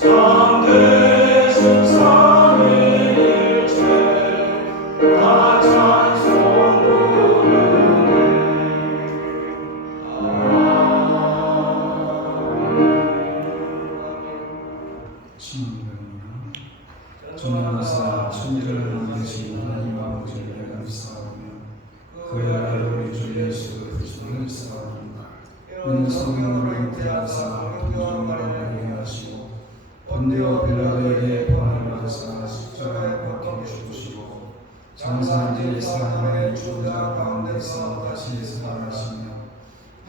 참되신 삼위일체 다 찬송 부르네. 전능하사 천지를 만드신 하나님 아버지를 내가 믿사오며 그의 아들 우리 주 예수 그리스도를 믿사옵니다. 이는 성령으로 잉태하사 동정마로 하시고 본디오 빌라도에게 고난을 받으사 십자가에 못 박혀 죽으시고 장사한 지 사흘 죽은 자 가운데서 다시 살아나시며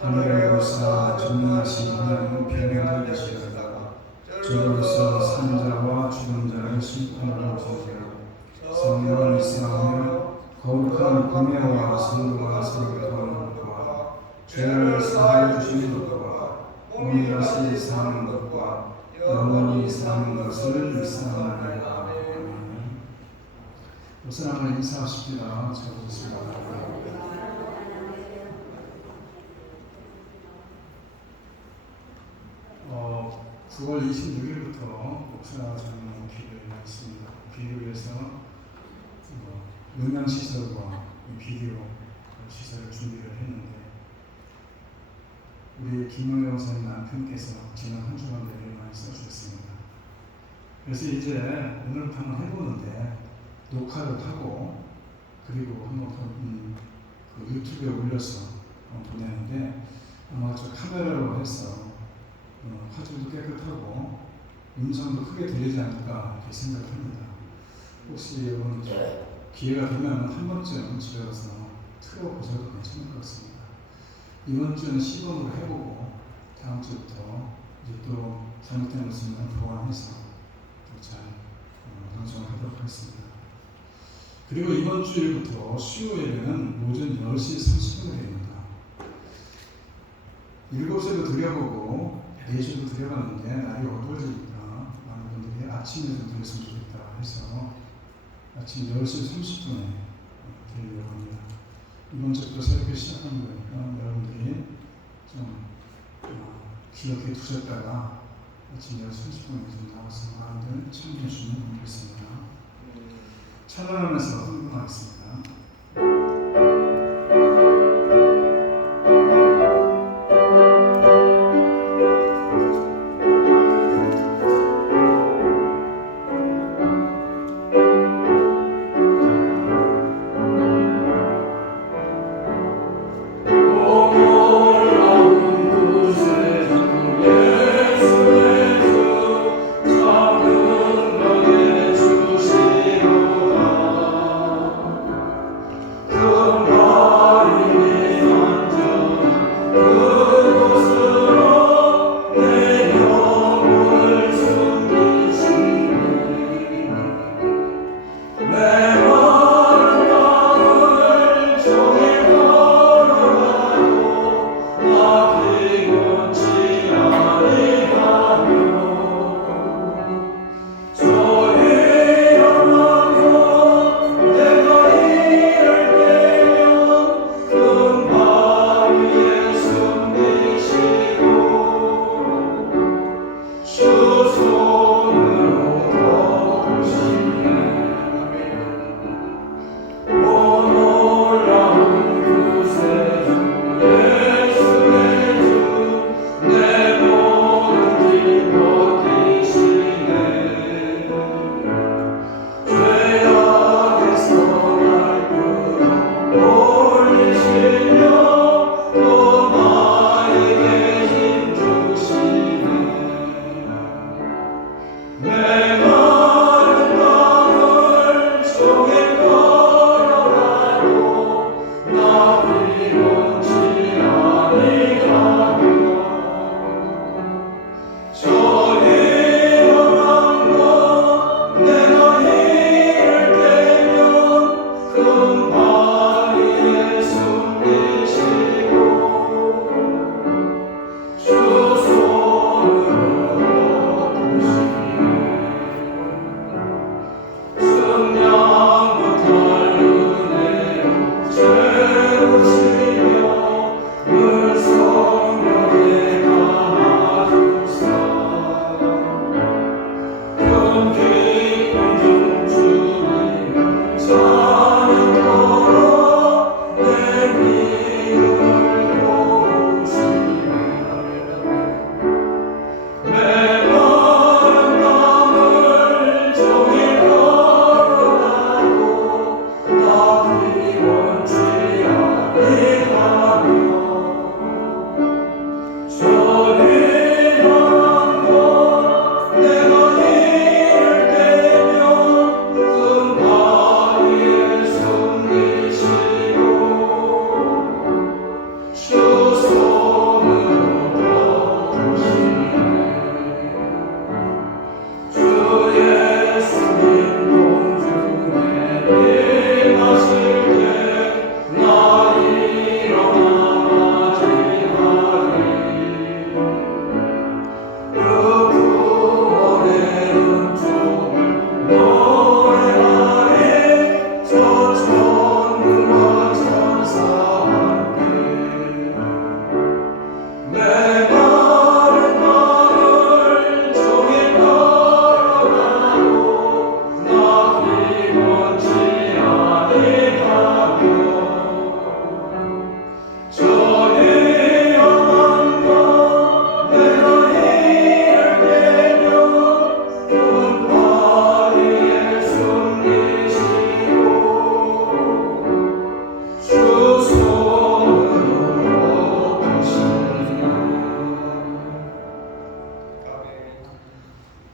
하늘에 오르사 전능하신 하나님 우편에 계시다가 저로서 산 자와 죽은 자를 심판하러 오시리라. 성령을 믿사오며 거룩한 공예와 성도가 세우는 것과 죄를 사하여 주시는 것과 몸이 다시 사는 것과 영원히 사는 것을 믿사옵나이다. 우선 한번 인사하십니다. 적어주시기 바랍니다. 9월 26일부터 목사 장로 기도회가 있습니다. 기도회에서 영양시설과 비디오 시설을 준비를 했는데 우리 김영애 원사님 남편께서 지난 한 주간 내를 많이 써주셨습니다. 그래서 이제 오늘부터 한번 해보는데 녹화를 하고 그리고 한번 그 유튜브에 올려서 보내는데 아마 저 카메라로 해서 화질도 깨끗하고 음성도 크게 들리지 않을까 이렇게 생각합니다. 혹시 여러분 기회가 되면 한 번쯤 집에 가서 틀어보셔도 괜찮을 것 같습니다. 이번 주는 시범으로 해보고 다음 주부터 이제 또 잘못된 것은 보완해서 또 잘 방송하도록 하겠습니다. 그리고 이번 주일부터 수요 예배는 오전 10시 30분에 됩니다. 7시에도 드려보고 4시에도 드려봤는데 날이 어두워지니까 많은 분들이 아침에 좀 드렸으면 좋겠다 해서 아침 10시 30분에 드리려고 합니다. 이번 주부터 새롭게 시작하는 거니까 여러분들이 좀 기억해 두셨다가 아침 10시 30분에 좀 나와서 많이들 참여해 주시면 좋겠습니다. 찬양하면서 흥분하겠습니다.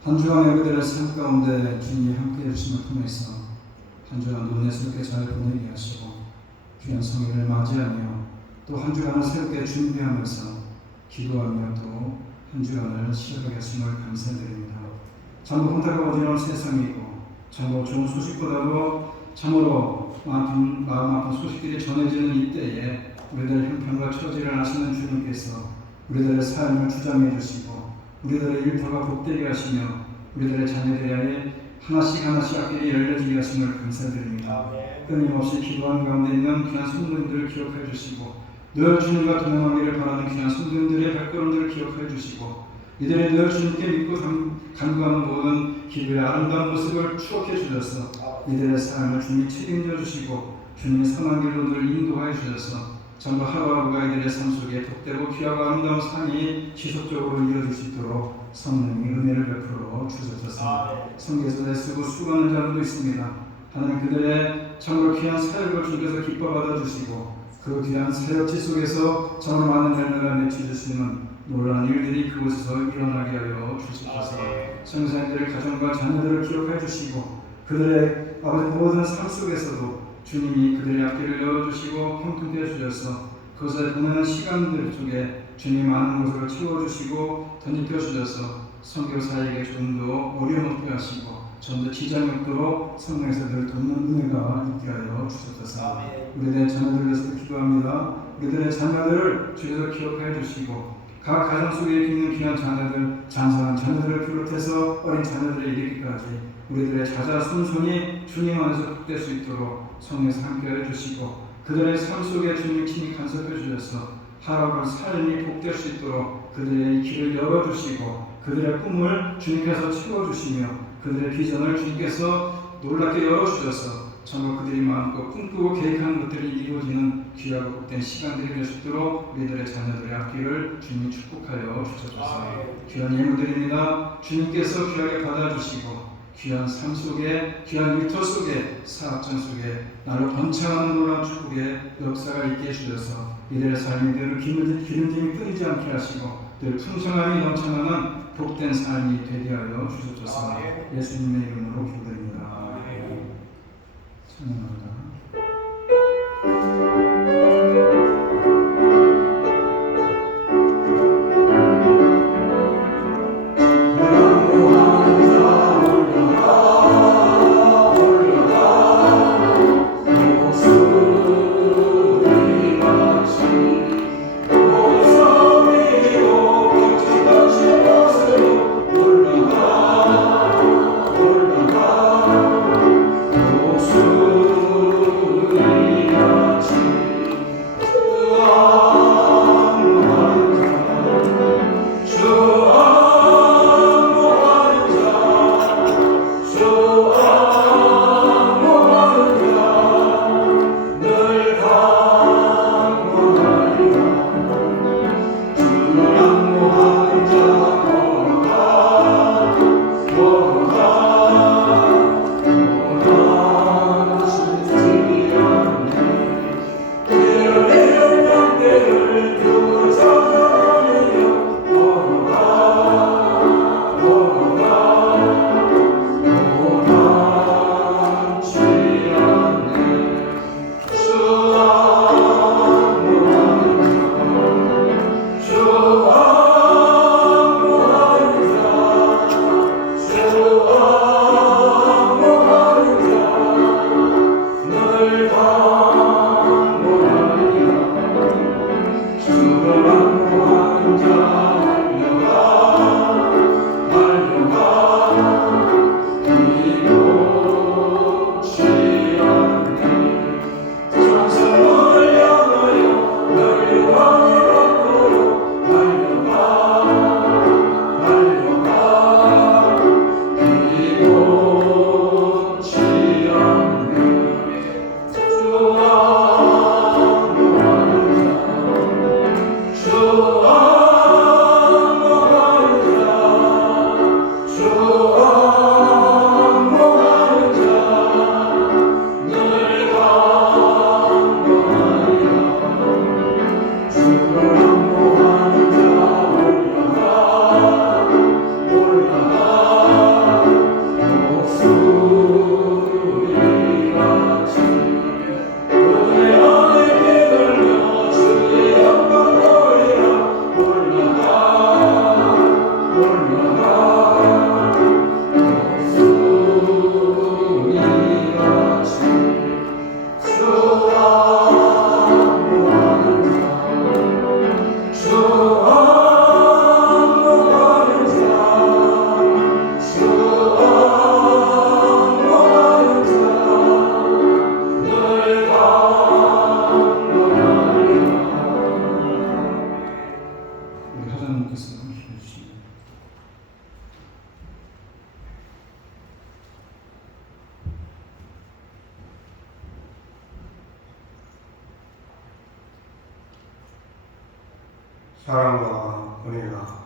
한 주간의 그들의 삶 가운데 주님이 함께해 주심을 통해서 한 주간 은혜스럽게 잘 보내게 하시고 귀한 성회를 맞이하며 또 한 주간을 새롭게 준비하면서 기도하며 또 한 주간을 시작하게 하심을 감사드립니다. 참으로 혼탁하고 어지러운 세상이고 참으로 좋은 소식보다도 참으로 마음 아픈 소식들이 전해지는 이때에 우리들의 형편과 처지를 아시는 주님께서 우리들의 삶을 주장해 주시고 우리들의 일터가 복되게 하시며 우리들의 자녀들에게 하나씩 앞길이 열려지게 하심을 감사드립니다. 끊임없이 기도하는 가운데 있는 귀한 성도님들을 기억해 주시고 늘 주님과 동행하기를 바라는 귀한 성도님들의 발걸음들을 기억해 주시고 이들의 늘 주님께 믿고 간구하는 모든 기도의 아름다운 모습을 추억해 주셔서 이들의 삶을 주님이 책임져 주시고 주님의 선한 길로 늘 인도하여 주셔서 전부 하루하루가 이들의 삶 속에 복되고 귀하고 아름다운 삶이 지속적으로 이어질 수 있도록 성령이 은혜를 베풀어 주셔서 성경에서 애쓰고 수고하는 자들도 있습니다. 하나님 그들의 참으로 귀한 사역을 주께서 기뻐 받아주시고 그 귀한 사역지 속에서 정말 많은 열매가 맺혀질 수 있는 놀라운 일들이 그곳에서 일어나게 하여 주시옵소서. 성도님들의 가정과 자녀들을 기억해 주시고 그들의 아버지 모든 삶 속에서도 주님이 그들의 앞길을 열어주시고 형통케 해주셔서 그것을 보내는 시간들 속에 주님이 많은 것으로 채워주시고 덧입혀 주셔서 선교사에게 좀 더 어려움 없게 하시고 좀 더 지장이 없도록 성령에서 늘 돕는 은혜가 있게 하여 주셨소서. 우리들의 자녀들을 위해서 기도합니다. 우리들의 자녀들을 주께서 기억해 주시고 각 가정 속에 있는 귀한 자녀들, 장성한 자녀들을 비롯해서 어린 자녀들에 이르기까지 우리들의 자자손손이 주님 안에서 복될 수 있도록 성령에서 함께해 주시고 그들의 삶 속에 주님 친히 간섭해 주셔서 하루하루 삶이 복될 수 있도록 그들의 길을 열어주시고 그들의 꿈을 주님께서 채워주시며 그들의 비전을 주님께서 놀랍게 열어주셔서 정말 그들이 마음껏 꿈꾸고 계획하는 것들이 이루어지는 귀하고 복된 시간들이 될 수 있도록 우리들의 자녀들의 앞길을 주님이 축복하여 주셔서 귀한 예물들입니다. 주님께서 귀하게 받아주시고 귀한 삶 속에 귀한 일터 속에 사업장 속에 나를 번창하는 놀라운 축복의 역사가 있게 해주셔서 이들의 삶이 늘 기름짐이 끊이지 않게 하시고 늘 풍성함이 넘쳐나는 복된 삶이 되게 하여 주셔서 예수님의 이름으로 기도드립니다. 찬양합니다. 주 사랑과 은혜가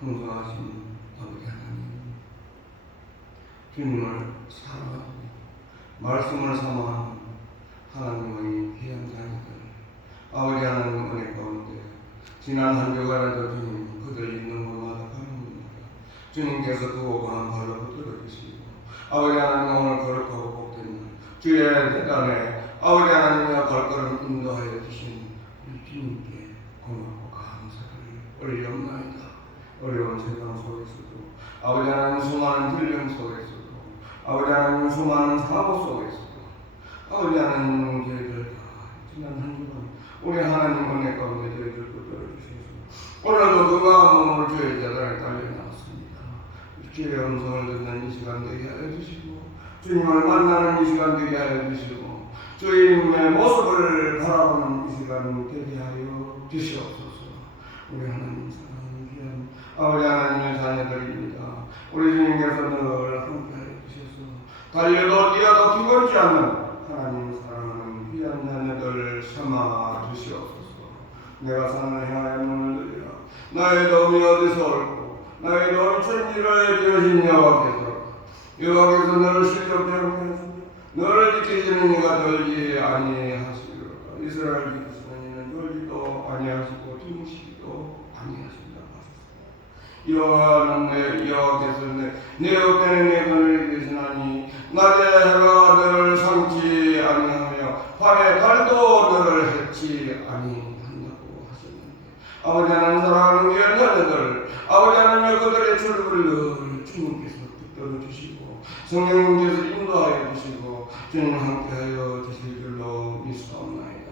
풍성하신 아버지 하나님, 주님을 사랑하고 말씀을 삼아 하나님의 귀한 자녀들, 아버지 하나님 은혜 가운데 지난 한 주간에도 주님 그들 있는 곳마다 가는곳마다 주님께서 두고 가는 발로 붙들어 주시고, 아버지 하나님 오늘 거룩하고 복된 날 주의 대단에 아버지 하나님의 발걸음 인도하여 주신 우리 주님께 고맙고 감사를 올려옵나이다. 어려운 세상 속에서도 아버지 하나님 수많은 질병 속에서도 아버지 하나님 수많은 사고 속에서도 아버지 하나님 저희들 다 지난 한 주간 우리 하나님 은혜 가운데 저희들 붙들어 주셔서 오늘도 건강한 몸으로 주의 자단에 달려나왔습니다. 주의 음성을 듣는 이 시간 되게 하여 주시고, 주님을 만나는 이 시간 되게 하여 주시고, 주님의 모습을 바라보는 이 시간 되게 하여 주시옵소서. 우리 하나님 사랑하는 귀한 아버지 하나님의 자녀들입니다. 우리 주님께서 늘 함께하여 주셔서 달려도 뛰어도 기곤지 않는 하나님 사랑하는 귀한 자녀들 삼아 주시옵소서. 내가 산을 향하여 문을 들리라. 나의 도움이 어디서 올고 나의 도움이 천지를 지으신 여호와께서 너를 실족되게 하시며 너를 지키시는 이가 돌지 아니하시리로다. 이스라엘 지키시는 이는 돌지도 아니하시고 주무시기도 아니하신다 하셨습니다. 여호와께서 내 옆에는 내 그늘 계시나니 낮에 해가 너를 삼지 아니하며 밤에 달도 너를 해치 아니한다고 하셨는데, 아버지 하나님 사랑하는 귀한 자녀들, 아버지 하나님 그들의 출입을 늘 주님께서 붙들어 주시고 성령님께서 인도하여 주시고 주님 함께하여 주실 줄로 믿사옵나이다.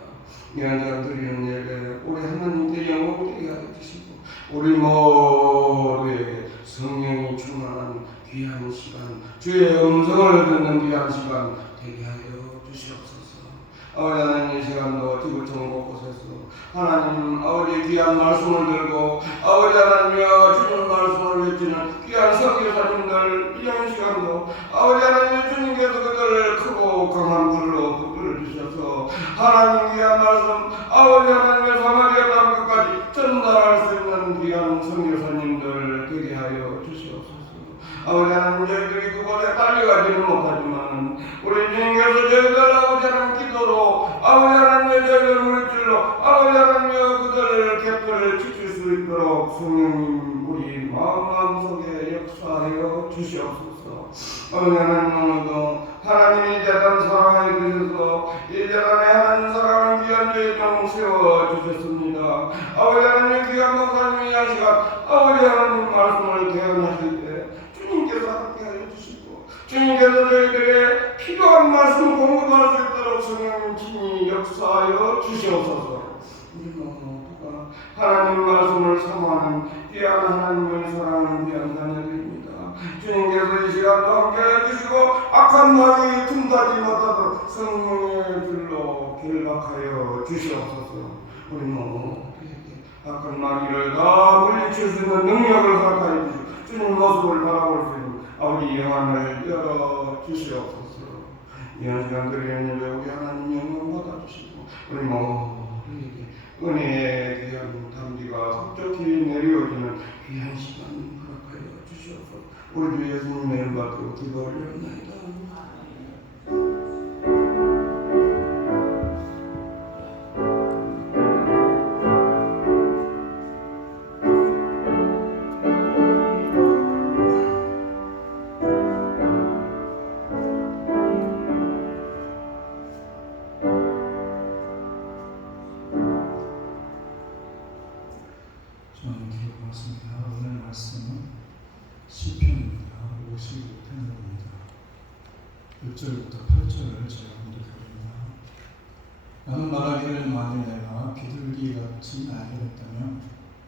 이 한장 드리는 예배 우리 하나님께 영광 되게 하여 주시고, 우리 모두에게 성령이 충만한 귀한 시간, 주의 음성을 듣는 귀한 시간 되게 하여 주시옵소서. 아버지 하나님 이 시간도 지구촌 곳곳에서 하나님 아버지 귀한 말씀을 들고 아버지 하나님여 주님 말씀을 외치는 귀한 선교사님들 이런 시간도 아버지 하나님 주님께서 그들을 크고 강한 불로 붙들어 주셔서 하나님 귀한 말씀 아버지 하나님의 사마리아 땅 끝까지 전달할 수 있는 귀한 선교사님들 되게 하여 주시옵소서. 아버지 하나님 저희들이 그곳에 달려가지는 못하지만 우리 주님께서 저희들 아버지 하나님 기도로 아버지 하나님의 저희들 물질로 아버지 하나님의 그들을 곁을 지킬 수 있도록 성령님 우리 마음속에 역사하여 주시옵소서. 아버지 하나님 오늘도 하나님이 대단 사랑해 주셔서 이 대단에 하나님 사랑하는 귀한 죄정 세워주셨습니다. 아버지 하나님 귀한 목사님이 이 시간 아버지 하나님 말씀을 개헌하실 때 주님께서 함께하여 주시고 주님께서 저희들의 필요한 말씀 공급할 수 있도록 성령님 친히 역사하여 주시옵소서. 우리 모두가 하나님 말씀을 사모하는 귀한 하나님을 사랑하는 귀한 자녀들입니다. 주님께서 이 시간도 함께해 주시고 악한 마귀 틈타지 못하도록 성령의 줄로 결박하여 주시옵소서. 우리 모두에게 악한 마귀를 다 물리칠 수 있는 능력을 허락하여 주시고 주님 모습을 바라볼 수 있는 아버지 영안을 열어 주시옵소서. 이런 시간 드리는 예배 우리 하나님 영광 받아주시고 우리 모두에게 은혜의 귀한 담비가 흡족히 내려오시는 귀한 시간 허락하여 주시옵소서. 우리 주 예수님의 이름 받들어 기도 올려옵나이다. 저는 기도하겠습니다. 오늘 말씀은 시편입니다. 55편입니다. 6절부터 8절을 제가 공독합니다. 나는 말하기를 만일 내가 비둘기같이 날개랬다면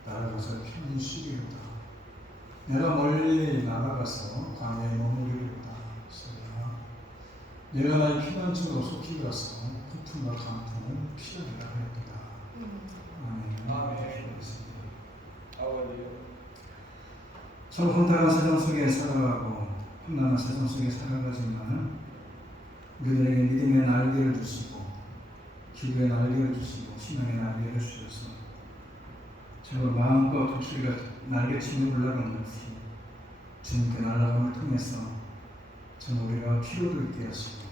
날아가서 편히 쉬리로다. 내가 멀리 날아가서 광야에 머무리리로다. 내가 나의 피난처로 속히 가서 폭풍과 강풍을 피하리라 하였도다. 아멘. 참 혼탁한 세상 속에 살아가고 험난한 세상 속에 살아가지만은 우리들에게 믿음의 날개를 주시고 기도의 날개를 주시고 신앙의 날개를 주셔서 정말 마음과 독수리가 날개치며 올라간 것이 주님께 날아감을 통해서 정말 우리가 필요도 있게 하시고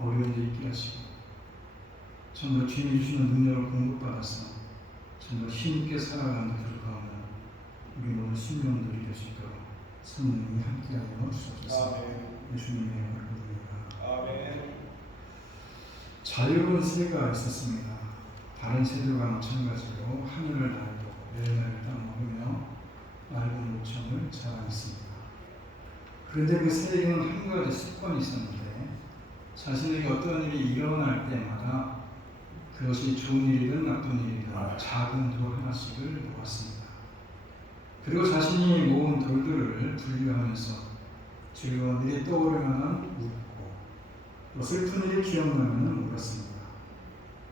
어려움도 있게 하시고 정말 주님이 주시는 능력을 공급받아서 정말 힘있게 살아가는 그들 가운데 우리 모든 신령들이 될 수 있도록 성령이 함께하여 주옵소서. 예수님의 이름으로 기도드립니다. 아멘. 자유로운 새가 있었습니다. 다른 새들과 마찬가지로 하늘을 날고 열매를 따먹으며 맑은 목청을 자랑했습니다. 그런데 그 새에게는 한 가지 습관이 있었는데 자신에게 어떤 일이 일어날 때마다 그것이 좋은 일이든 나쁜 일이든 작은 돌 하나씩을 모았습니다. 그리고 자신이 모은 돌들을 분류하면서 즐거운 일이 떠오르면 웃고 또 슬픈 일이 기억나면 울었습니다.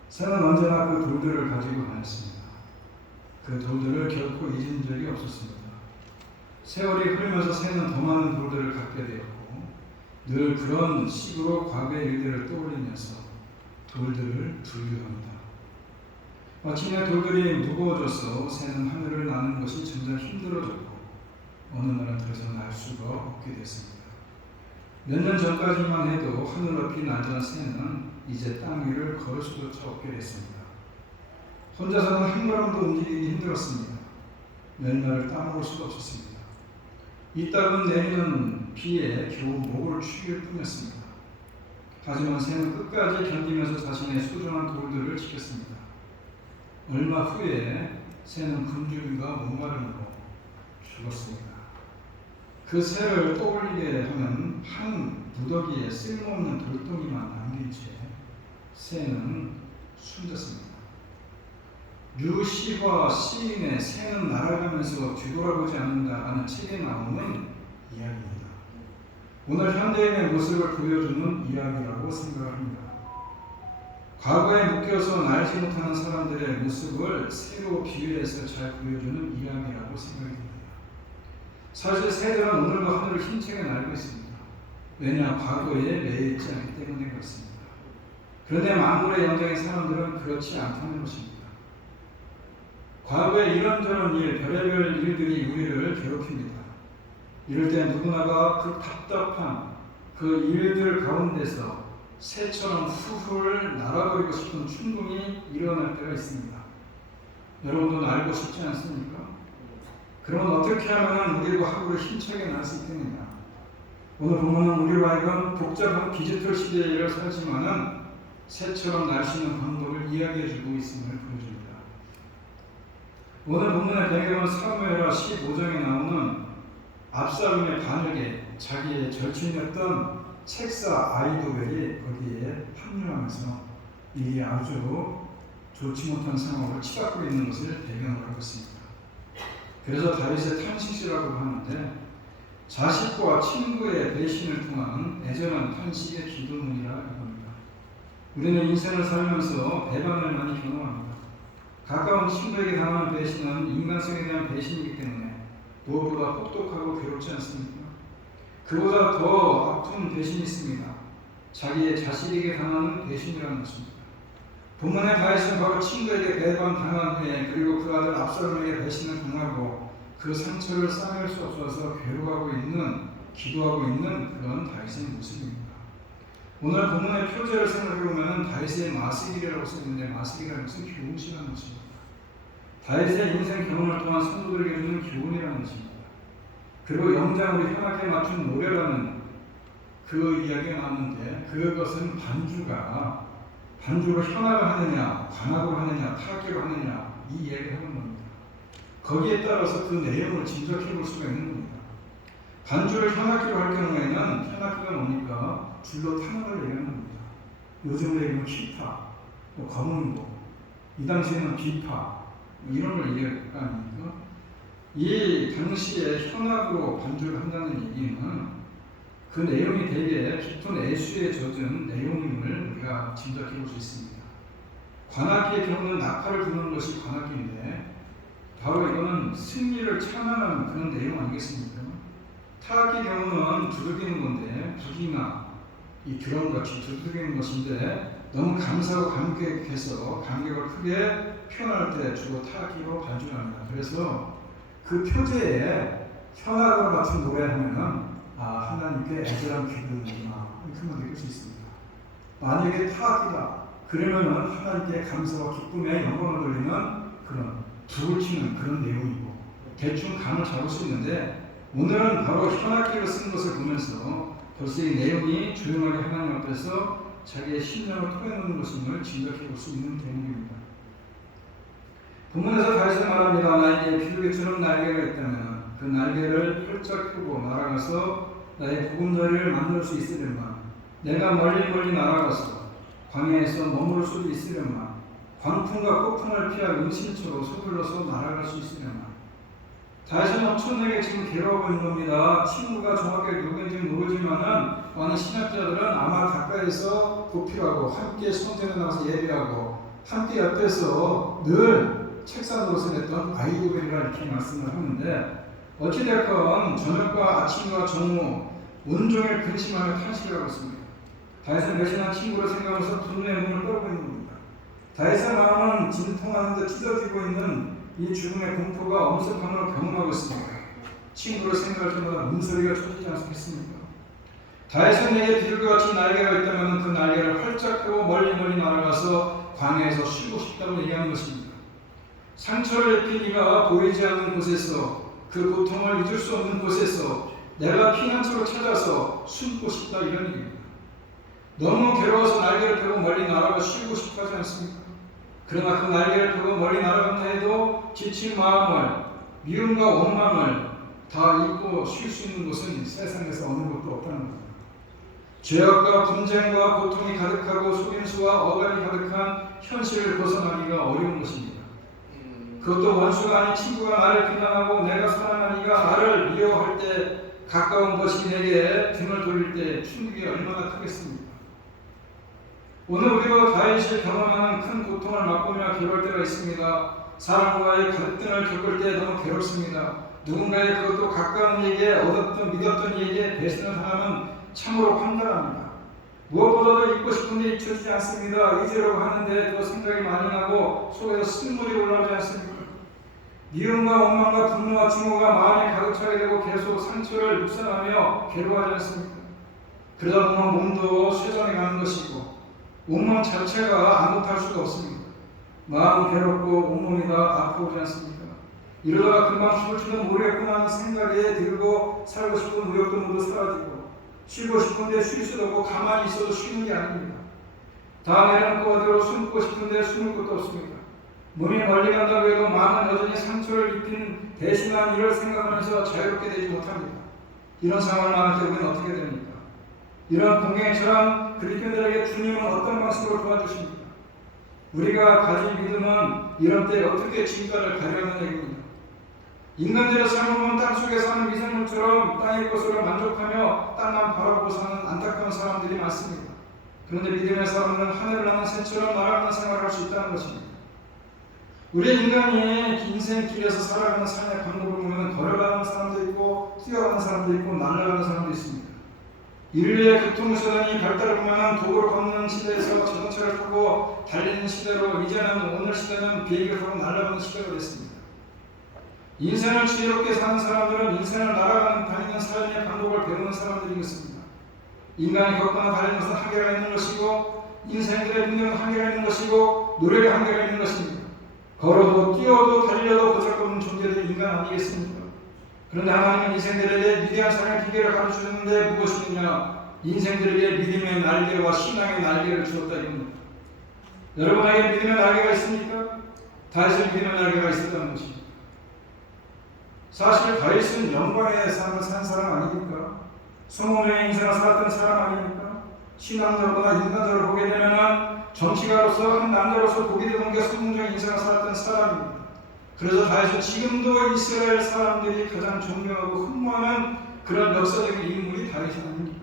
새는 언제나 그 돌들을 가지고 다녔습니다. 그 돌들을 결코 잊은 적이 없었습니다. 세월이 흐르면서 새는 더 많은 돌들을 갖게 되었고 늘 그런 식으로 과거의 일들을 떠올리면서 돌들을 분류합니다. 마침내 돌들이 무거워져서 새는 하늘을 나는 것이 점점 힘들어졌고 어느 날은 더 이상 날 수가 없게 됐습니다. 몇 년 전까지만 해도 하늘 높이 날던 새는 이제 땅 위를 걸을 수조차 없게 됐습니다. 혼자서는 한 걸음도 움직이기 힘들었습니다. 몇 날을 따먹을 수도 없었습니다. 이따금 내리는 비에 겨우 목을 축일 뿐이었습니다. 하지만 새는 끝까지 견디면서 자신의 소중한 돌들을 지켰습니다. 얼마 후에 새는 굶주림과 목마름으로 죽었습니다. 그 새를 떠올리게 하는 한 무더기에 쓸모없는 돌덩이만 남긴 채 새는 숨졌습니다. 류시화 시인의 새는 날아가면서 뒤돌아보지 않는다라는 책에 나오는 이야기입니다. 오늘 현대인의 모습을 보여주는 이야기라고 생각합니다. 과거에 묶여서 날지 못하는 사람들의 모습을 새로 비유해서 잘 보여주는 이야기라고 생각이 듭니다. 사실 새들은 오늘과 하늘을 힘차게 날고 있습니다. 왜냐? 과거에 매였지 않기 때문에 그렇습니다. 그런데 만물의 영장의 사람들은 그렇지 않다는 것입니다. 과거에 이런저런 일, 별의별 일들이 우리를 괴롭힙니다. 이럴 때 누구나가 그 답답한 그 일들 가운데서 새처럼 훌훌 날아버리고 싶은 충동이 일어날 때가 있습니다. 여러분도 날고 싶지 않습니까? 그러면 어떻게 하면 우리가 하루를 힘차게 날 수 있겠느냐? 오늘 보면은 우리와 하여금 복잡한 디지털 시대에 살지만은 새처럼 날 수 있는 방법을 이야기해주고 있음을 보여줍니다. 오늘 본문의 배경은 사무엘하 15장에 나오는 압살롬의 반역에 자기의 절친이었던 책사 아히도벨이 거기에 합류하면서 일이 아주 좋지 못한 상황으로 치닫고 있는 것을 배경으로 하고 있습니다. 그래서 다윗의 탄식시라고 하는데 자식과 친구의 배신을 통한 애절한 탄식의 기도문이라 합니다. 우리는 인생을 살면서 배반을 많이 경험합니다. 가까운 친구에게 당하는 배신은 인간성에 대한 배신이기 때문에 무엇보다 혹독하고 괴롭지 않습니까? 그보다 더 아픈 배신이 있습니다. 자기의 자식에게 당하는 배신이라는 것입니다. 본문의 다윗은 바로 친구에게 배반 당한 후에 그리고 그 아들 압살롬에게 배신을 당하고 그 상처를 싸맬 수 없어서 괴로워하고 있는, 기도하고 있는 그런 다윗의 모습입니다. 오늘 본문의 표제를 생각해보면 다윗의 마스길이라고 써있는데 마스길이라는 것은 교훈이라는 것입니다. 다윗의 인생 경험을 통한 성도들에게 주는 교훈이라는 것입니다. 그리고 영장으로 현악에 맞춘 노래라는 그 이야기가 나왔는데 그것은 반주로 현악을 하느냐, 관악으로 하느냐, 타악기로 하느냐 이 이야기를 하는 겁니다. 거기에 따라서 그 내용을 짐작해 볼 수가 있는 겁니다. 반주를 현악기로 할 경우에는 현악기가 뭡니까? 줄로 타는 걸 얘기하는 겁니다. 요즘으로 얘기하면 기타, 검은고, 이 당시에는 비파 이런 걸 얘기할 거 아닙니까? 이 당시에 현악으로 반주를 한다는 얘기는 그 내용이 되게 깊은 애수에 젖은 내용임을 우리가 짐작해 볼 수 있습니다. 관악기의 경우는 나팔을 부는 것이 관악기인데 바로 이거는 승리를 찬양하는 그런 내용 아니겠습니까? 타악기 경우는 두들기는 건데 북이나 이 드럼같이 두들기는 것인데 너무 감사하고 감격해서 감격을 크게 표현할 때 주로 타악기로 반주합니다. 그래서 그 표제에 현악으로 맞춘 노래를 하면은 하나님께 애절한 기도이구나 이렇게 느낄 수 있습니다. 만약에 타악기다 그러면은 하나님께 감사와 기쁨에 영광을 돌리는 그런 북을 치는 그런 내용이고 대충 감을 잡을 수 있는데 오늘은 바로 현악기를 쓴 것을 보면서 벌써 이 내용이 조용하게 하나님 앞에서 자기의 신령을 토해놓는 것임을 짐작해 볼 수 있는 대목입니다. 본문에서 다시 말합니다. 나에게 비둘기처럼 날개가 있다면 그 날개를 활짝 펴고 날아가서 나의 보금자리를 만들 수 있으련만 내가 멀리 날아가서 광야에서 머무를 수도 있으련만 광풍과 폭풍을 피할 은신처로 서둘러서 날아갈 수 있으련만 다윗은 엄청나게 지금 괴로워하고 있는 겁니다. 친구가 정확하게 누구인지 모르지만은 많은 신학자들은 아마 가까이서 보필하고 함께 성전에 나가서 예배하고 함께 옆에서 늘 책상 노릇을 했던 아이도벨이라 이렇게 말씀을 하는데 어찌됐건 저녁과 아침과 정오 온종일 근심하며 탄식을 하고 있습니다. 다윗은 배신한 친구를 생각하면서 분노의 문을 떨고 있는 겁니다. 다윗의 마음은 진통하는 듯 찢어지고 있는 이 죽음의 공포가 엄습함을 경험하고 있습니다. 친구를 생각할 때마다 문소리가 쳐지지 않겠습니까? 다윗은 내게 비둘기같이 날개가 있다면 그 날개를 활짝 펴고 멀리 날아가서 광야에서 쉬고 싶다고 얘기하는 것입니다. 상처를 입힌 이가 보이지 않는 곳에서 그 고통을 잊을 수 없는 곳에서 내가 피난처로 찾아서 숨고 싶다 이런 얘기입니다. 너무 괴로워서 날개를 펴고 멀리 날아가 쉬고 싶어 하지 않습니까? 그러나 그 날개를 펴고 멀리 날아간다 해도 지친 마음을 미움과 원망을 다 잊고 쉴 수 있는 곳은 세상에서 어느 곳도 없다는 겁니다. 죄악과 분쟁과 고통이 가득하고 속임수와 억압이 가득한 현실을 벗어나기가 어려운 것입니다. 그것도 원수가 아닌 친구가 나를 비난하고 내가 사랑하는 이가 나를 미워할 때 가까운 것이 내게 등을 돌릴 때 충격이 얼마나 크겠습니까? 오늘 우리가 다윗이 경험하는 큰 고통을 맛보며 괴로울 때가 있습니다. 사람과의 갈등을 겪을 때 너무 괴롭습니다. 누군가의 그것도 가까운 이에게 얻었던 믿었던 이에게 배신을 당하면 참으로 황당합니다. 무엇보다도 잊고 싶은데 잊혀지지 않습니다. 잊으려고 하는데 또 생각이 많이 나고 속에서 쓴물이 올라오지 않습니까? 미움과 원망과 분노와 증오가 마음에 가득 차게 되고 계속 상처를 묵상하며 괴로워하지 않습니까? 그러다 보면 몸도 쇠전해 가는 것이고 온몸 자체가 아무것도 할 수가 없습니다. 마음은 괴롭고 온몸이 다 아프지 않습니까? 이러다가 금방 죽을지도 모르겠구나 하는 생각에 들고 살고 싶은 의욕도 모두 사라지고 쉬고 싶은데 쉴 수도 없고 가만히 있어도 쉬는 게 아닙니다. 다 내려놓고 어디로 숨고 싶은데 숨을 곳도 없습니다. 몸이 멀리 간다고 해도 마음은 여전히 상처를 입힌 대신한 일을 생각하면서 자유롭게 되지 못합니다. 이런 상황을 만날 때 우리는 어떻게 됩니까? 이런 공경처럼 그리스도인들에게 주님은 어떤 방식으로 도와주십니까? 우리가 가진 믿음은 이런 때 어떻게 진가를 발휘하는 얘기입니다. 인간들의 삶을 보면 땅속에 사는 미생물처럼 땅의 것으로 만족하며 땅만 바라보고 사는 안타까운 사람들이 많습니다. 그런데 믿음의 사람은 하늘을 나는 새처럼 날아가는 생활을 할 수 있다는 것입니다. 우리 인간이 인생 길에서 살아가는 삶의 방법을 보면 걸어가는 사람도 있고 뛰어가는 사람도 있고 날아가는 사람도 있습니다. 인류의 교통수단이 발달을 보면 도로를 걷는 시대에서 자동차를 타고 달리는 시대로 이제는 오늘 시대는 비행기를 타고 날아가는 시대가 됐습니다. 인생을 지혜롭게 사는 사람들은 인생을 다니는 삶의 방법을 배우는 사람들이겠습니다. 인간이 겪거나 다니는 것은 한계가 있는 것이고 인생들의 능력은 한계가 있는 것이고 노력의 한계가 있는 것입니다. 걸어도 뛰어도 달려도 보잘것없는 존재들이 인간 아니겠습니까? 그런데 하나님은 인생들에게 위대한 삶의 비결을 가르쳐주는데 무엇이냐? 인생들에게 믿음의 날개와 신앙의 날개를 주었다 이겁니다. 여러분에게 믿음의 날개가 있습니까? 다윗은 믿음의 날개가 있었다는 것입니다. 사실 다윗은 영광의 삶을 산 사람 아닙니까? 성공의 인생을 살았던 사람 아닙니까? 신앙적으로나 인간적으로 보게 되면 정치가로서 한 남자로서 보게 되는 게 성공적인 인생을 살았던 사람입니다. 그래서 다윗은 지금도 이스라엘 사람들이 가장 존경하고 흠모하는 그런 역사적인 인물이 다윗이 아닙니까?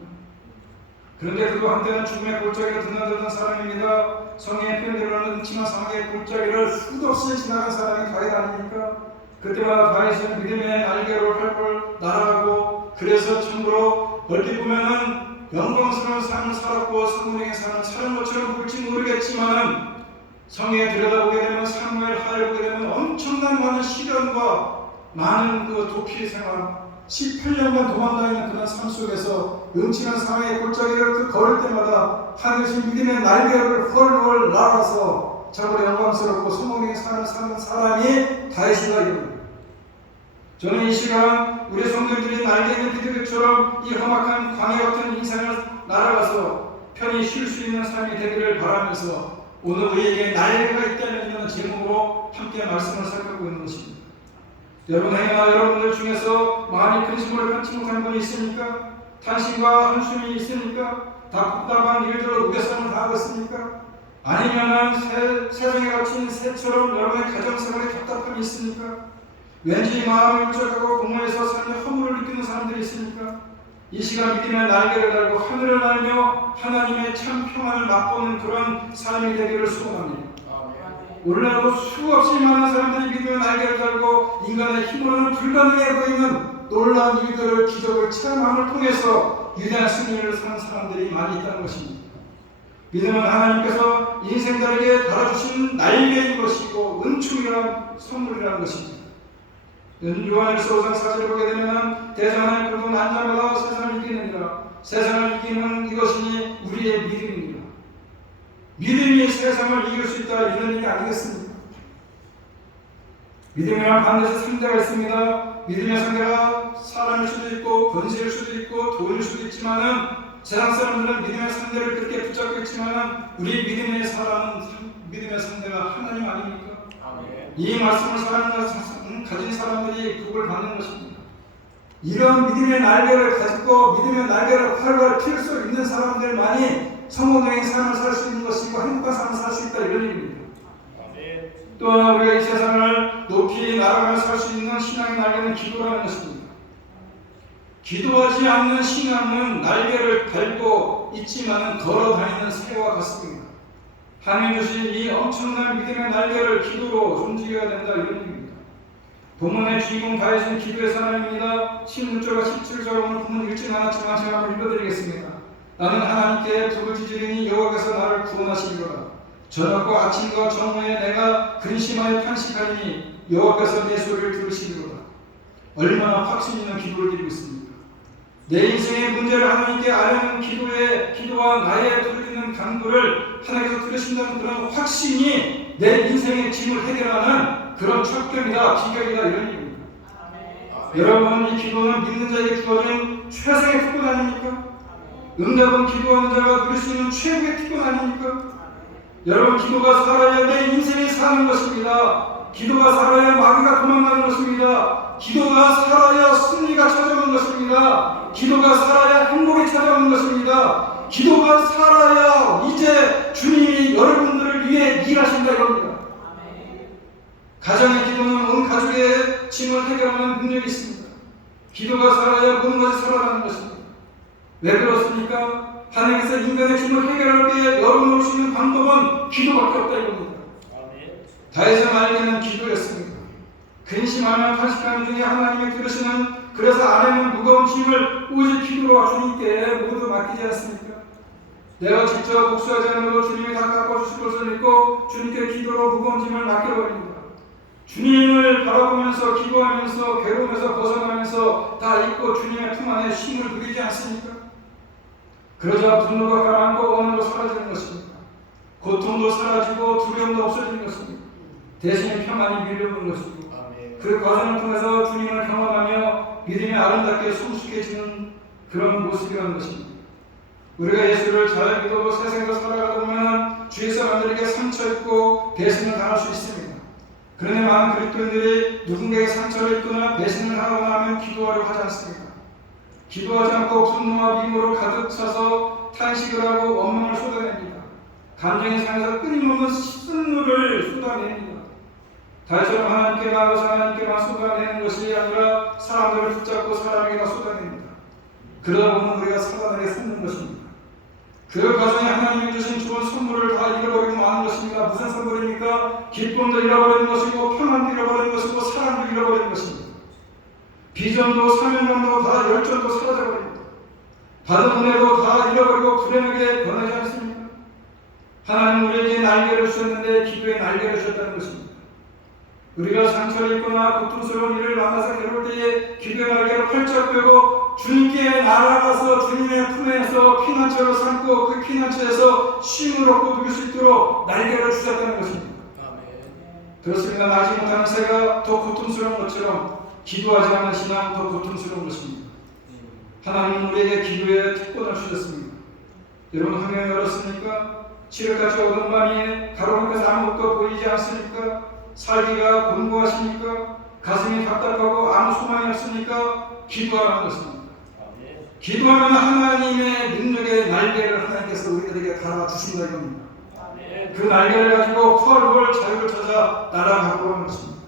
그런데 그도 한때는 죽음의 골짜기를 드나들던 사람입니다. 성경의 표현대로는 음침한 상황의 골짜기를 수도 없이 지나간 사람이 다윗 아닙니까? 그때마다 다윗은 믿음의 날개로 활벌 날아가고 그래서 참으로 멀리 보면은 영광스러운 삶을 살았고 성공적인 삶을 사는 것처럼 볼지 모르겠지만 성경에 들여다보게 되면 사무엘 하에 보게 되면 엄청난 많은 시련과 많은 그 도피 생활 18년간 도망다니는 그런 삶 속에서 음침한 상황의 골짜기를 걸을 때마다 하늘신 믿음의 날개를 헐헐 날아서 정말 영광스럽고 성공에 사는 사람이 다윗이다 이겁니다. 저는 이 시간 우리 성도들이 날개 있는 비둘기처럼 이 험악한 광야 같은 인생을 날아가서 편히 쉴 수 있는 삶이 되기를 바라면서 오늘 우리에게 날개가 있다는 이런 제목으로 함께 말씀을 살펴보고 있는 것입니다. 여러분 행여나 여러분들 중에서 마음이 근심으로 편치 못한 분이 있습니까? 탄심과 한숨이 있습니까? 답답한 일들로 우겨싸움을 당하고 있습니까? 아니면은 세상에 갇힌 새처럼 여러분의 가정생활에 답답함이 있습니까? 왠지 마음이 울적하고 공허해서 삶의 허물을 느끼는 사람들이 있습니까? 이 시간 믿음의 날개를 달고 하늘을 날며 하나님의 참 평안을 맛보는 그런 삶이 되기를 소원합니다. 오늘날도 수없이 많은 사람들이 믿음의 날개를 달고 인간의 힘으로는 불가능해 보이는 놀라운 일들을 기적을 체험함을 통해서 위대한 승리를 사는 사람들이 많이 있다는 것입니다. 믿음은 하나님께서 인생들에게 달아주신 날개인 것이고 은총이란 선물이라는 것입니다. 요한일서 5장 4절을 보게 되면 대장을 끌고 난 자마다 세상을 이기느니라. 세상을 이기는 이것이니 우리의 믿음입니다. 믿음이 세상을 이길 수 있다 이런 얘기 아니겠습니까? 믿음이란 반드시 상대가 있습니다. 믿음의 상대가 사람일 수도 있고 권세일 수도 있고 돈일 수도 있지만은 세상 사람들은 믿음의 상대를 그렇게 붙잡고 있지만은 우리 믿음의 상대가 하나님 아닙니까? 이 말씀을 가진 사람들이 복을 받는 것입니다. 이런 믿음의 날개를 가지고 믿음의 날개를 활활 필 수 있는 사람들만이 성공적인 삶을 살 수 있는 것이고 행복한 삶을 살 수 있다 이런 얘기입니다. 또한 우리가 이 세상을 높이 날아가며 살 수 있는 신앙의 날개는 기도라는 것입니다. 기도하지 않는 신앙은 날개를 달고 있지만 걸어다니는 새와 같습니다. 하나님 주신 이 엄청난 믿음의 날개를 기도로 움직여야 된다 이런 얘기입니다. 본문의 주인공 다윗은 기도의 사람입니다. 16절과 17절 오늘 본문 읽진 않았지만 제가 한번 읽어드리겠습니다. 나는 하나님께 부를 지지리니 여호와께서 나를 구원하시리로다. 저녁과 아침과 정오에 내가 근심하여 탄식하리니 여호와께서 내 소리를 들으시리로다. 얼마나 확신 있는 기도를 드리고 있습니까? 내 인생의 문제를 하나님께 아뢰는 기도와 나의 부르짖는 간구를 하나님께서 들으신다는 그런 확신이 내 인생의 짐을 해결하는 그런 척결이다, 비결이다 이런 얘기입니다. 여러분 이 기도는 믿는 자에게 주어진 최상의 특권 아닙니까? 응답은 기도하는 자가 누릴 수 있는 최고의 특권 아닙니까? 여러분 기도가 살아야 내 인생이 사는 것입니다. 기도가 살아야 마귀가 도망가는 것입니다. 기도가 살아야 승리가 찾아오는 것입니다. 기도가 살아야 행복이 찾아오는 것입니다. 기도가 살아야 이제 주님이 여러분들을 위해 일하신다 이겁니다. 가정의 기도는 온 가족의 짐을 해결하는 능력이 있습니다. 기도가 살아야 모든 것이 살아나는 것입니다. 왜 그렇습니까? 하나님께서 인간의 짐을 해결할 때 열어놓을 수 있는 방법은 기도밖에 없다 이겁니다. 다윗의 말기는 기도였습니다. 근심하며 탄식하는 중에 하나님이 들으시는 그래서 아내는 무거운 짐을 오직 기도로 주님께 모두 맡기지 않습니까? 내가 직접 복수하지 않으면 주님이 다 깎아주실 것을 믿고 주님께 기도로 무거운 짐을 맡겨버립니다. 주님을 바라보면서 기도하면서 괴로움에서 벗어나면서 다 잊고 주님의 품 안에 힘을 누리지 않습니까? 그러자 분노가 가라앉고 원한도 사라지는 것입니다. 고통도 사라지고 두려움도 없어지는 것입니다. 대신에 평안이 밀려오는 것이고 그 과정을 통해서 주님을 경험하며 믿음이 아름답게 성숙해지는 그런 모습이라는 것입니다. 우리가 예수를 잘 믿어도 세상에서 살아가다 보면 주위 사람들에게 상처 입고 배신을 당할 수 있습니다. 그런데 많은 그리스도인들이 누군가에게 상처를 입거나 배신을 하거나 하면 기도하려고 하지 않습니다. 기도하지 않고 분노와 미움으로 가득 차서 탄식을 하고 원망을 쏟아냅니다. 감정이 상해서 끊임없는 쓴물을 쏟아냅니다. 다윗처럼 하나님께 나아가서 하나님께만 쏟아내는 것이 아니라 사람들을 붙잡고 사람에게다 쏟아냅니다. 그러다 보면 우리가 사단에게 쏟는 것입니다. 그 과정에 하나님이 주신 좋은 선물을 다 잃어버리고 마는 것입니다. 무슨 선물입니까? 기쁨도 잃어버리는 것이고 평안도 잃어버리는 것이고 사랑도 잃어버리는 것입니다. 비전도 사명감도 다 열정도 사라져버립니다. 받은 은혜도 다 잃어버리고 불행하게 변하지 않습니까? 하나님 우리에게 날개를 주셨는데 기도의 날개를 주셨다는 것입니다. 우리가 상처를 입거나 고통스러운 일을 만나서 괴로울 때에 기도의 날개를 활짝 펴고 주님께 날아가서 주님의 품에서 피난처로 삼고 그 피난처에서 쉼을 얻고 누릴 수 있도록 날개를 주셨다는 것입니다. 그렇습니다. 나지 못하는 새가 더 고통스러운 것처럼 기도하지 않는 신앙 더 고통스러운 것입니다. 하나님은 우리에게 기도의 특권을 주셨습니다. 여러분 환경이 어렵습니까? 치료까지 오는 밤에 가로막혀서 아무것도 보이지 않습니까? 살기가 곤고하십니까? 가슴이 답답하고 아무 소망이 없습니까? 기도하는 것입니다. 기도하면 하나님의 능력의 날개를 하나님께서 우리들에게 달아주신다 이겁니다. 그 날개를 가지고 펄펄 자유를 찾아 날아가고 하는 것입니다.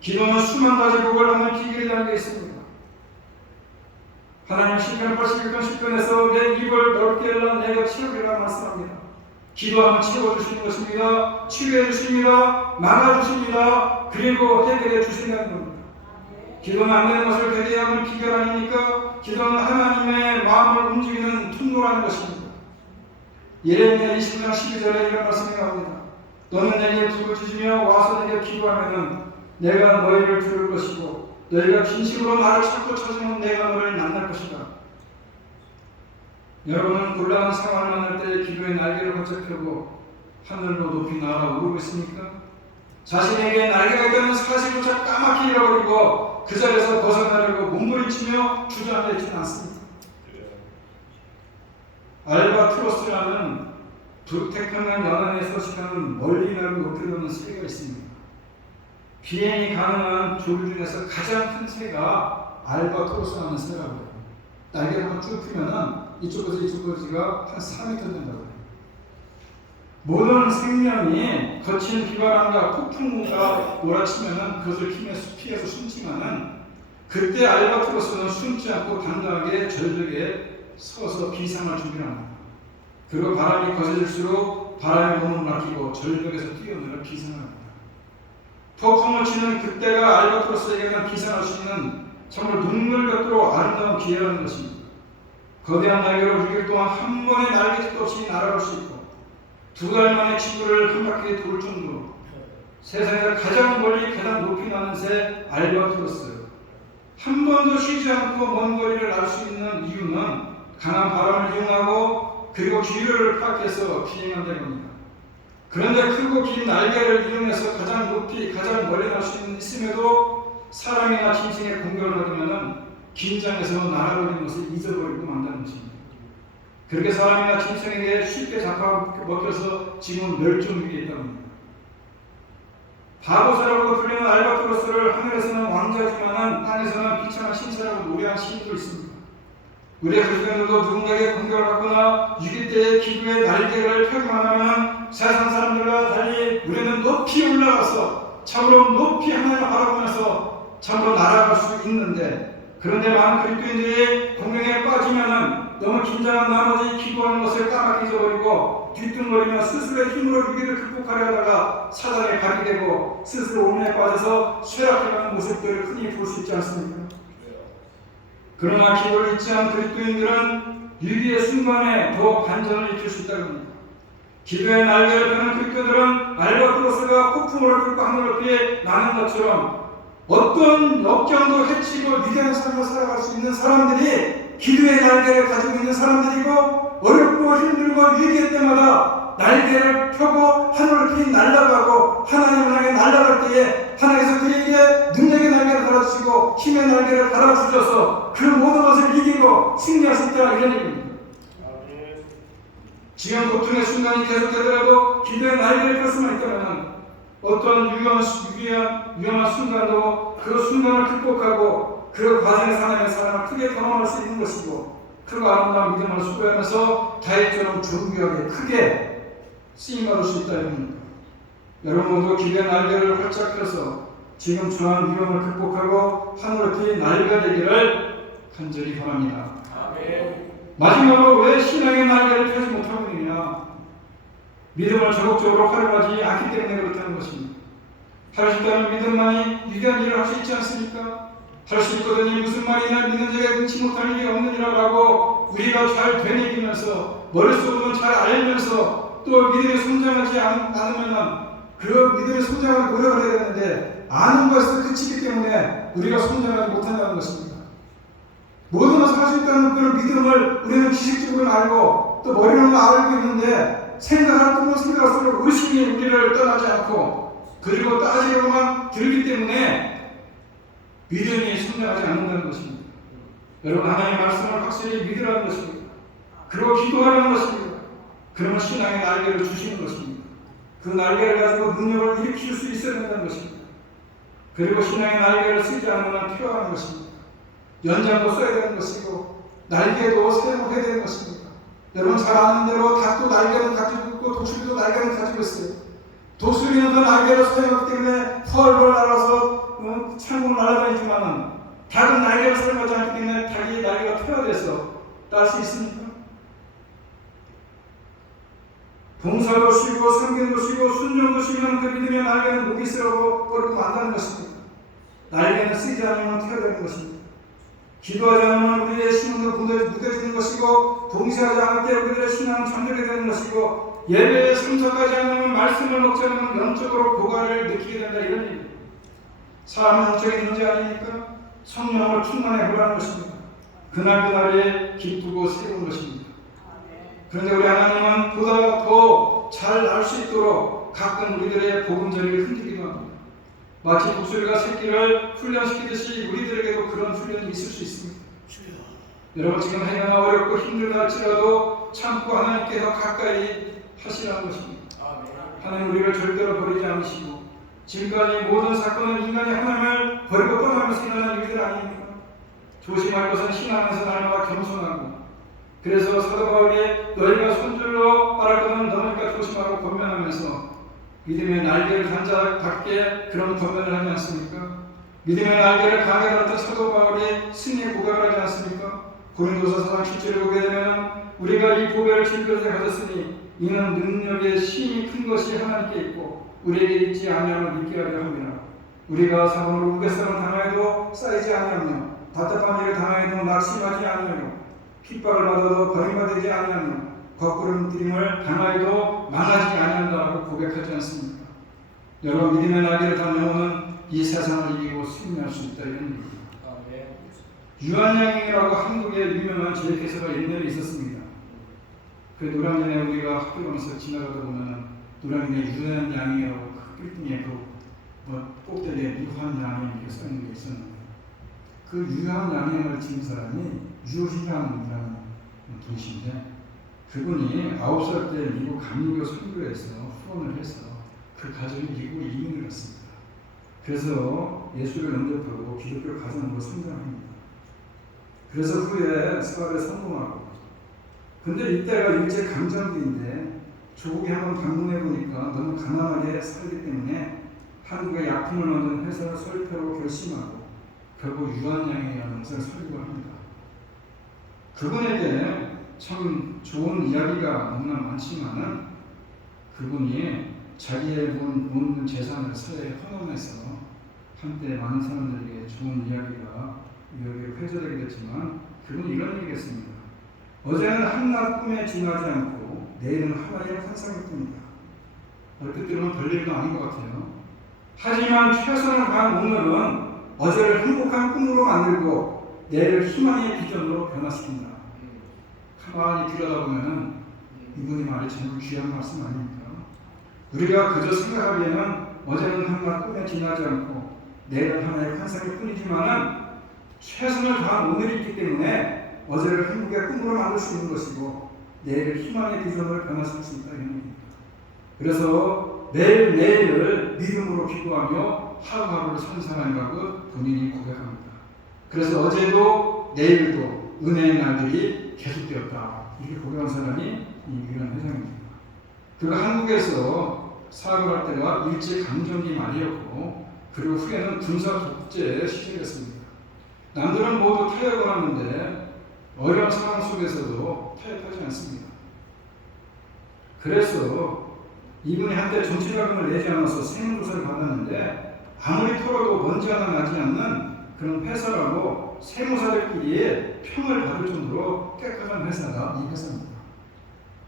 기도는 수만 가지 복을 하는 비결이 담겨 있습니다. 하나님 시편 81편 10편에서 내 입을 넓게 열라 내가 채우리라 말씀합니다. 기도하면 채워주시는 것입니다. 치유해 주십니다. 막아주십니다. 그리고 해결해 주신다는 겁니다. 기도는 안 되는 것을 되게 하는 비결 아닙니까? 기도는 하나님의 마음을 움직이는 통로라는 것입니다. 예레미야 20장 12절에 이런 말씀이 나옵니다. 너는 내게 부르짖으며 와서 내게 기도하면은 내가 너희를 들을 것이고 너희가 진심으로 나를 찾고 찾으면 내가 너를 만날 것이다. 여러분은 곤란한 상황을 만날 때 기도의 날개를 활짝 펴고 하늘로 높이 날아오르고 있습니까? 자신에게 날개가 있다는 사실조차 까맣게 잃어버리고 그 자리에서 벗어나려고 몸부림치며 주저앉아 있지는 않습니다. 알바트로스라는 두택하는 연안에 서식하는 멀리 날고 높이 도는 새가 있습니다. 비행이 가능한 조류 중에서 가장 큰 새가 알바트로스라는 새라고 해요. 날개를 한번 쭉 펴면은 이쪽에서 이쪽까지가 한 4m 된다고 해요. 모든 생명이 거친 비바람과 폭풍우가 몰아치면은 그것을 피해서 숨지만은 그때 알바트로스는 숨지 않고 당당하게 절벽에 서서 비상을 준비합니다. 그리고 바람이 거세질수록 바람의 몸을 맡기고 절벽에서 뛰어내려 비상을 합니다. 폭풍을 치는 그때가 알바트로스에게는 비상할 수 있는 정말 눈물 같도록 아름다운 기회라는 것입니다. 거대한 날개로 6일 동안 한 번의 날개짓도 없이 날아갈 수 있고 2달 만에 지구를 한 바퀴 돌 정도로 세상에서 가장 멀리 가장 높이 나는 새 알바트로스. 한 번도 쉬지 않고 먼 거리를 날 수 있는 이유는 강한 바람을 이용하고 그리고 기류를 파악해서 비행한다는 겁니다. 그런데 크고 긴 날개를 이용해서 가장 높이 가장 멀리 날 수 있음에도 사람이나 짐승에 공격을 받으면 긴장해서 날아버리는 것을 잊어버리고 만다는 것입니다. 그렇게 사람이나 짐승에게 쉽게 잡아먹혀서 지금 멸종 위기에 있다고 합니다. 바보사라고 불리는 알바트로스를 하늘에서는 왕자지만 땅에서는 비참한 신사라고 노래한 시인도 있습니다. 우리의 그리스도인들도 누군가에게 공격을 받거나 위기 때에 기도의 날개를 펴기만 하면 세상 사람들과 달리 우리는 높이 올라가서 참으로 높이 하나님을 바라보면서 참으로 날아갈 수 있는데, 그런데 많은 그리스도인들이 공경에 빠지면은 너무 긴장한 나머지 기도하는 것을 까맣게 잊어버리고 뒤뚱거리며 스스로의 힘으로 위기를 극복하려 하다가 사단에 발이 되고 스스로 온문에 빠져서 쇠락해가는 모습들을 흔히 볼 수 있지 않습니까? 그러나 기도를 잊지 않은 그리스도인들은 위기의 순간에 더 반전을 일으킬 수 있다고 합니다. 기도의 날개를 펴는 그리스도들은 알바트로스가 폭풍을 뚫고 하늘 높이 나는 것처럼 어떤 역경도 해치고 위대한 삶을 살아갈 수 있는 사람들이 기도의 날개를 가지고 있는 사람들이고, 어렵고 힘들고 위기의 때마다 날개를 펴고 하늘을 피 날아가고 하나님을 향해 날아갈 때에 하나님께서 그에게 능력의 날개를 달아주시고 힘의 날개를 달아주셔서 그 모든 것을 이기고 승리할 수 있다, 이런 얘기입니다. 지금 고통의 순간이 계속되더라도 기도의 날개를 펼 수만 있다면 어떤 위험한 순간도 그 순간을 극복하고 그 과정에서 하나님의 사랑을 크게 경험할 수 있는 것이고, 그 아름다운 믿음을 수고하면서 다윗처럼 존귀하게 크게 쓰임받을 수 있다, 이겁니다. 여러분 모두 기도의 날개를 활짝 펴서 지금 처한 위험을 극복하고 하늘을 피 날개되기를 간절히 바랍니다. 아멘. 마지막으로 왜 신앙의 날개를 펴지 못하고 있느냐? 믿음을 적극적으로 활용하지 않기 때문에 그렇다는 것입니다. 할 수 있다는 믿음만이 위대한 일을 할 수 있지 않습니까? 할 수 있거든요. 무슨 말이냐, 믿는 자가 능치 못할 일이 없느니라고 우리가 잘 되뇌기면서 머릿속으로는 잘 알면서 또 또 믿음이 성장하지 않으면 그 믿음이 성장하는 노력을 해야 되는데 아는 것에서 그치기 때문에 우리가 성장하지 못한다는 것입니다. 모든 것을 할 수 있다는 그런 믿음을 우리는 지식적으로 알고 또 머리로는 알고 있는데 생각할 때는 생각할수록 의식이 우리를 떠나지 않고 그리고 따지려고만 들기 때문에 믿음이 성장하지 않는다는 것입니다. 여러분, 하나님의 말씀을 확실히 믿으라는 것입니다. 그리고 기도하라는 것입니다. 그러면 신앙의 날개를 주시는 것입니다. 그 날개를 가지고 능력을 일으킬 수 있어야 된다는 것입니다. 그리고 신앙의 날개를 쓰지 않으면 필요한 것입니다. 연장도 써야 되는 것이고 날개도 사용해야 되는 것입니다. 여러분 잘 아는 대로 닭도 날개는 가지고 있고 독수리도 날개는 가지고 있어요. 독수리는 그 날개를 사용하기 때문에 펄펄 날아서 창문을 날아다니지만 닭은 날개를 사용하지 않기 때문에 닭이 날개가 퇴화돼서 날 수 있습니까? 봉사도 쉬고 섬김도 쉬고 순종도 쉬면 그 믿음의 날개는 목이 쓰라고 버리고 만다는 것입니다. 날개는 쓰지 않으면 퇴화되는 것입니다. 기도하지 않으면 우리의 신앙도 무뎌지는 것이고 봉사하지 않을 때 우리의 신앙은 잠들게 되는 것이고 예배에 참석하지 않으면 말씀을 먹지 않으면 영적으로 고갈을 느끼게 된다 이런 얘기입니다. 사람은 영적인 존재 아닙니까? 성령을 충만해 보라는 것입니다. 그날에 기쁘고 새로운 것입니다. 그런데 우리 하나님은 보다 더 잘 알 수 있도록 가끔 우리들의 복음전이를 흔들기도 합니다. 마치 독수리가 새끼를 훈련시키듯이 우리들에게도 그런 훈련이 있을 수 있습니다. 여러분 지금 행여나 어렵고 힘들다 할지라도 참고 하나님께서 가까이 하시라는 것입니다. 하나님 우리를 절대로 버리지 않으시고 지금까지 모든 사건은 인간이 하나님을 버리고 떠나면서 일어난 일들 아닙니까? 조심할 것은 신앙에서 날마다 겸손하고 그래서 사도 바울이 너희가 손줄로 말할 것은 너무니까 조심하고 권면하면서 믿음의 날개를 단 자답게 그런 권면을 하지 않습니까? 믿음의 날개를 강하게 달았던 사도 바울이 승리의 고백을 하지 않습니까? 고린도서 4장 7절을 보게 되면 우리가 이 보배를 질그릇에 가졌으니 이는 능력의 힘이 큰 것이 하나님께 있고 우리에게 있지 아니함을 믿게 하려 함이라. 우리가 사방으로 우겨쌈을 당하여도 쌓이지 아니하며 답답한 일을 당하여도 낙심하지 아니하며 핍박을 받아도 버림받지 아니하며 거꾸름뜨림을 당하여도 망하지 아니한다고 고백하지 않습니까? 여러분 믿음의 날개를 단 영혼은 이 세상을 이기고 승리할 수 있다 이런 얘기입니다. 유한양행이라고 한국에 유명한 제일교사가 옛날에 있었습니다. 그 노량진에 우리가 학교 가면서 지나가다 보면 노량진에 유한양행이라고 그 빌딩에 꼭대기에 유한양행 이렇게 써있는 게 있었는데 그 유한양행을 지은 사람이 유희랑이라는 분이신데 그분이 9살 때 미국 감리교 선교에서 후원을 해서 그 가족이 미국에 이민을 갔습니다. 그래서 예수를 영접하고 기독교 가정으로 성장합니다. 그래서 후에 사업에 성공하고 근데 이때가 일제강점기인데 조국에 한번 방문해 보니까 너무 가난하게 살기 때문에 한국의 약품을 만드는 회사를 설립하고 결심하고 결국 유한양행이라는 것을 설립을 합니다. 그분에게 참 좋은 이야기가 너무나 많지만은 그분이 자기의 모든 재산을 사회에 헌원해서 한때 많은 사람들에게 좋은 이야기가 회자되게 됐지만 그분이 이런 얘기했습니다. 어제는 한낮 꿈에 지나지 않고 내일은 하나의 환상일 뿐이다. 얼핏 들으면 별일도 아닌 것 같아요. 하지만 최선을 다한 오늘은 어제를 행복한 꿈으로 만들고 내일을 희망의 비전으로 변화시킨다. 가만히 들여다보면 이분이 말이 정말 귀한 말씀 아닙니까? 우리가 그저 생각하기에는 어제는 한낮 꿈에 지나지 않고 내일은 하나의 환상일 뿐이지만은 최선을 다한 오늘이 있기 때문에 어제를 행복의 꿈으로 만들 수 있는 것이고 내일을 희망의 비전으로 변화시킬 수 있다 이런 얘기입니다. 그래서 매일매일을 믿음으로 기도하며 하루하루를 산 사람이라고 본인이 고백합니다. 그래서 어제도 내일도 은혜의 날들이 계속되었다 이렇게 고백한 사람이 이 유한 회장입니다. 그가 한국에서 사업을 할 때가 일제강점기 말이었고 그리고 후에는 군사 독재 시절이었습니다. 남들은 모두 타협을 하는데 어려운 상황 속에서도 타협하지 않습니다. 그래서 이분이 한때 정치자금을 내지 않아서 세무조사를 받았는데 아무리 털어도 먼지 하나 나지 않는 그런 회사라고 세무사들끼리 평을 받을 정도로 깨끗한 회사가 이 회사입니다.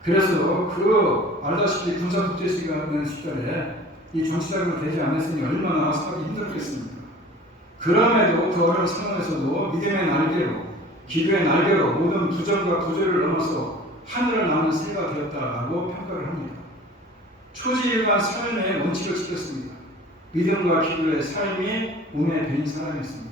그래서 알다시피 군사독재시간 시절에 이 정치자금이 되지 않았으니 얼마나 살기 힘들었겠습니까? 그럼에도 그 어려운 상황에서도 믿음의 날개로, 기도의 날개로 모든 부정과 부조리를 넘어서 하늘을 나는 새가 되었다라고 평가를 합니다. 초지일관 삶의 원칙을 지켰습니다. 믿음과 기도의 삶이 몸에 배인 사람이었습니다.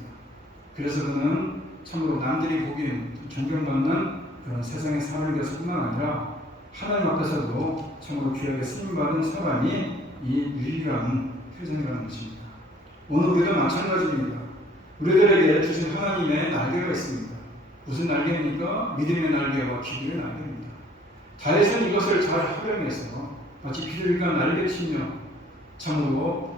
그래서 그는 참으로 남들이 보기엔 존경받는 그런 세상의 사람이 되었을 뿐만 아니라 하나님 앞에서도 참으로 귀하게 쓰임받은 사람이 이 유일한 표정이라는 것입니다. 오늘 우리도 마찬가지입니다. 우리들에게 주신 하나님의 날개가 있습니다. 무슨 날개입니까? 믿음의 날개와 기도의 날개입니다. 다윗은 이것을 잘 활용해서 마치 비둘기가 날개치며 참으로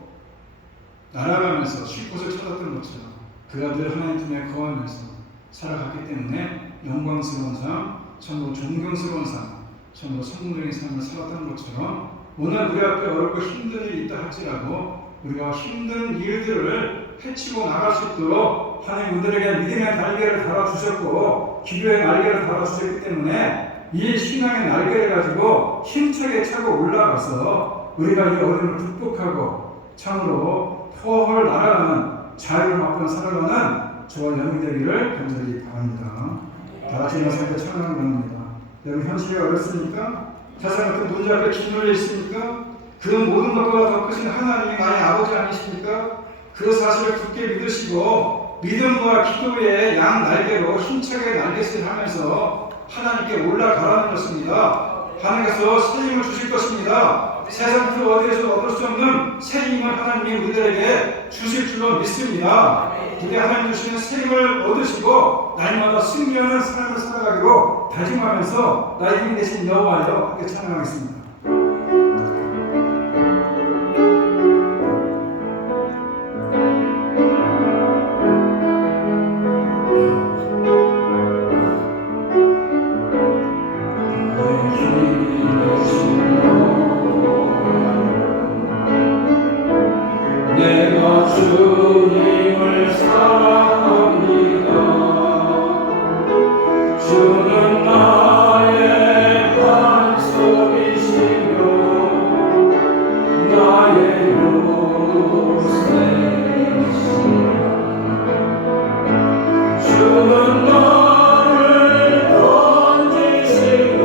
날아가면서 쉴 곳을 찾았던 것처럼 그가 늘 하나님 품에 거하면서 살아갔기 때문에 영광스러운 삶, 참으로 존경스러운 삶, 참으로 성공적인 삶을 살았던 것처럼 오늘 우리 앞에 어렵고 힘든 일이 있다 할지라도 우리가 힘든 일들을 헤치고 나갈 수 있도록 하나님 우리들에게 믿음의 날개를 달아주셨고 기도의 날개를 달아주셨기 때문에 이 신앙의 날개를 가지고 힘차게 차고 올라가서 우리가 이 어려움을 극복하고 참으로 펄 날아가는 자유를 맛보며 살아가는 저와 여러분이 되기를 간절히 바랍니다. 다 같이 일어나서 찬양을 합니다. 여러분 현실이 어렵습니까? 세상 같은 문제 앞에 짓눌려 있습니까? 그 모든 것보다 더 크신 하나님이 나의 아버지 아니십니까? 그 사실을 굳게 믿으시고 믿음과 기도의 양 날개로 힘차게 날개짓을 하면서 하나님께 올라가라는 것입니다. 하나님께서 새 힘을 주실 것입니다. 세상 그 어디에서 얻을 수 없는 새 힘을 하나님이 우리들에게 주실 줄로 믿습니다. 우리 하나님 주시는 새 힘을 얻으시고 날마다 승리하는 삶을 살아가기로 다짐하면서 나의 힘이 되신 여호와여 함께 찬양하겠습니다. 주님을 사랑합니다. 주는 나의 반석이시며 나의 요새이시며 주는 나를 던지시는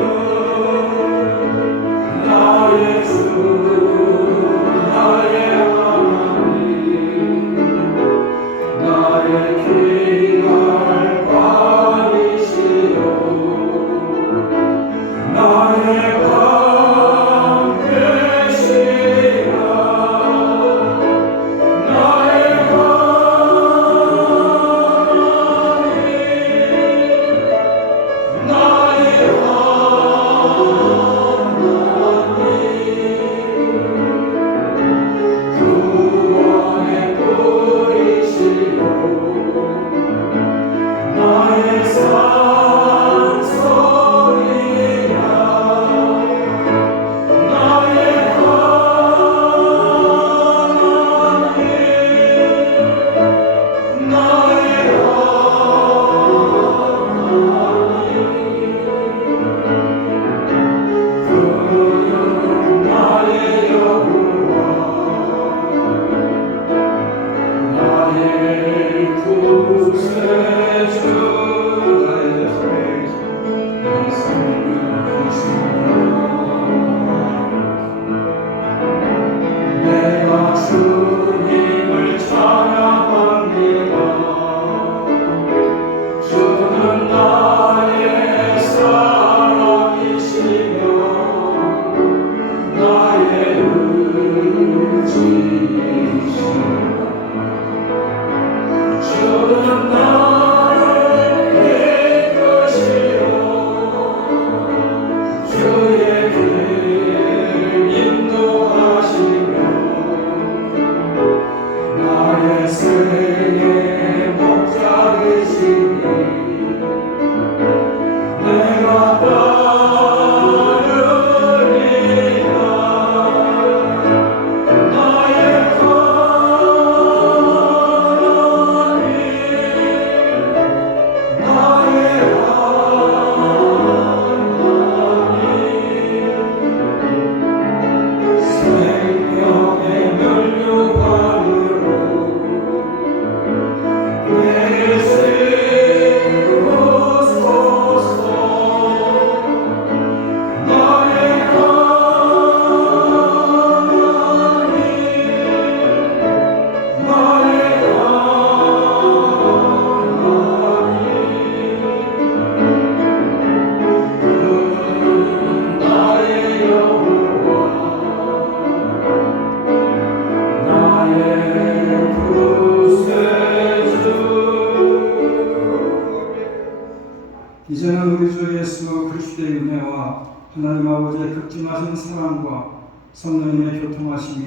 이제는 우리 주 예수 그리스도의 은혜와 하나님 아버지의 극진하신 사랑과 성령님의 교통하심이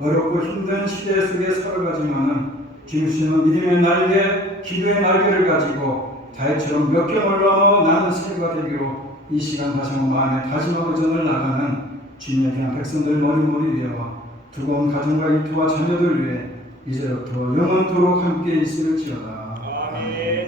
어렵고 힘든 시대 속에 살아가지만은 김씨는 믿음의 날개, 기도의 날개를 가지고 다윗처럼 몇 경을 넘어 나는 새가 되기로 이 시간 다시 한번 마음에 다짐하고 전을 나가는 주님의 귀한 백성들 머리머리 위에와 두고온 가정과 일터와 자녀들 위해 이제부터 영원토록 함께 있을지어다. 아멘.